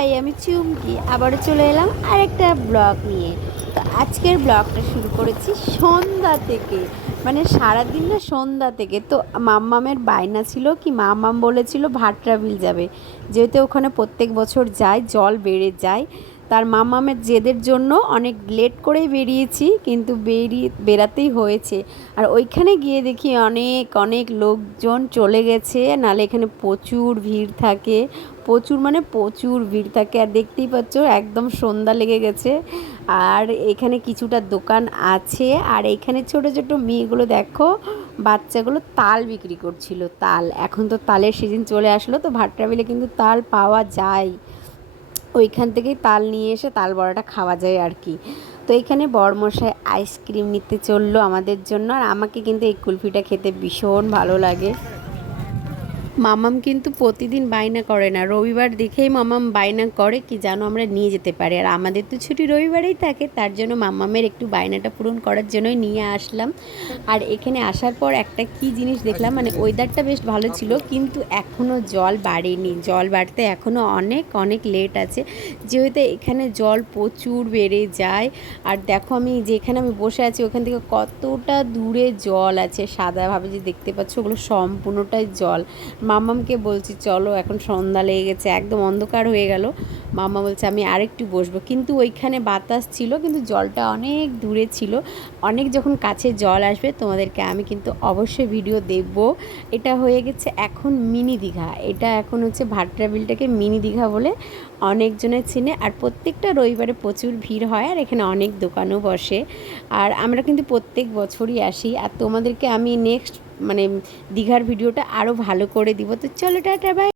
High, আমি চুমকি আবারও চলে এলাম আরেকটা ব্লগ নিয়ে। তো আজকের ব্লগটা শুরু করেছি সন্ধ্যা থেকে, মানে সারাদিন না সন্ধ্যা থেকে। তো মাম্মামের বায়না ছিল কি, মাম্মাম বলেছিল ভাটরা বিল যাবে, যেহেতু ওখানে প্রত্যেক বছর যায়, জল বেড়ে যায়। তার মাম্মামের জেদের জন্য অনেক লেট করেই বেরিয়েছি, কিন্তু বেরাতেই হয়েছে। আর ওইখানে গিয়ে দেখি অনেক অনেক লোকজন চলে গেছে, নাহলে এখানে প্রচুর ভিড় থাকে, প্রচুর মানে প্রচুর ভিড় থাকে। আর দেখতেই পাচ্ছ একদম সন্ধ্যা লেগে গেছে। আর এখানে কিছুটা দোকান আছে, আর এখানে ছোট ছোট মেয়েগুলো দেখো, বাচ্চাগুলো তাল বিক্রি করছিল। তাল, এখন তো তালের সিজন চলে আসলো, তো ভাট্রা বিলে কিন্তু তাল পাওয়া যায়। ওইখান থেকেই তাল নিয়ে এসে তাল বড়াটা খাওয়া যায় আর কি। তো এখানে বড়মশাই আইসক্রিম নিতে চললো আমাদের জন্য, আর আমাকে কিন্তু এই কুলফিটা খেতে ভীষণ ভালো লাগে। মামাম কিন্তু প্রতিদিন বায়না করে না, রবিবার দেখেই মামাম বায়না করে কি জানো, আমরা নিয়ে যেতে পারি। আর আমাদের তো ছুটি রবিবারেই থাকে, তার জন্য মামামের একটু বায়নাটা পূরণ করার জন্যই নিয়ে আসলাম। আর এখানে আসার পর একটা কি জিনিস দেখলাম, মানে ওয়েদারটা বেশ ভালো ছিল, কিন্তু এখনও জল বাড়েনি। জল বাড়তে এখনও অনেক অনেক লেট আছে, যেহেতু এখানে জল প্রচুর বেড়ে যায়। আর দেখো আমি যেখানে আমি বসে আছি ওখান থেকে কতটা দূরে জল আছে, সাদাভাবে যে দেখতে পাচ্ছ ওগুলো সম্পূর্ণটাই জল। মাম্মামকে বলছি চলো, এখন সন্ধ্যা লেগে গেছে, একদম অন্ধকার হয়ে গেল। মাম্মা বলছে আমি আরেকটু বসবো, কিন্তু ওইখানে বাতাস ছিল, কিন্তু জলটা অনেক দূরে ছিল। অনেক যখন কাছে জল আসবে তোমাদেরকে আমি কিন্তু অবশ্যই ভিডিও দেব। এটা হয়ে গেছে এখন মিনি দীঘা, এটা এখন হচ্ছে ভাটরা বিলটাকে মিনি দীঘা বলে অনেকজনের চিনে। আর প্রত্যেকটা রবিবারে প্রচুর ভিড় হয়, আর এখানে অনেক দোকানও বসে। আর আমরা কিন্তু প্রত্যেক বছরই আসি, আর তোমাদেরকে আমি নেক্সট মানে দীঘার ভিডিওটা আরও ভালো করে দিব। তো চলো, টাটা, বাই।